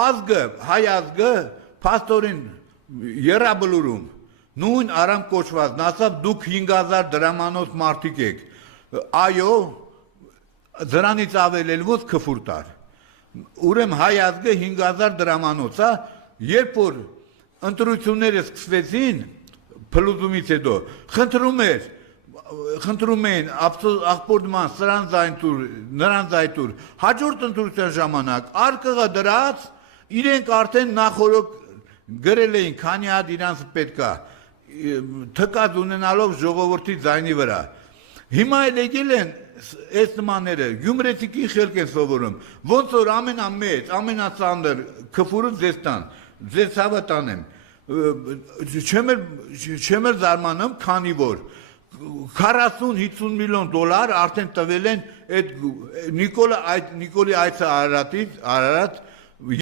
ազգը, հայ ազգը փաստորեն երաբլուրում նույն Արամ կոչվածն ասավ դուք 5000 դրամանոց մարդիկ եք, այո, դրանից ավել էլ ոց քֆուր տար, ուրեմն հայ ազգը 5000 դրամանոց, երբ որ ընտրությունները սկսվեցին փլուզումից հետո, խնդրում էին աղբորդման սրան զայնտուր, նրան զայտուր, հաջորդ ընտրության ժամանակ արկղը դրած, իրենք արդեն նախորոք գրել էին, քանի հատ իրանց պետքա, թկած ունենալով ժողովրդի ձայնի վրա։ Հիմա էլ եկել են այս նմանները, գյումրեցիքի խելք են սովորում, ոնց որ ամենամեծ, ամենածանր քֆուրը ձեզ տան, ձեզ ցավը տանեմ, չեմ էլ զարմանում, քանի որ 40-50 միլիոն դոլար արդեն տվել են այդ Նիկոլի այցը Արարատ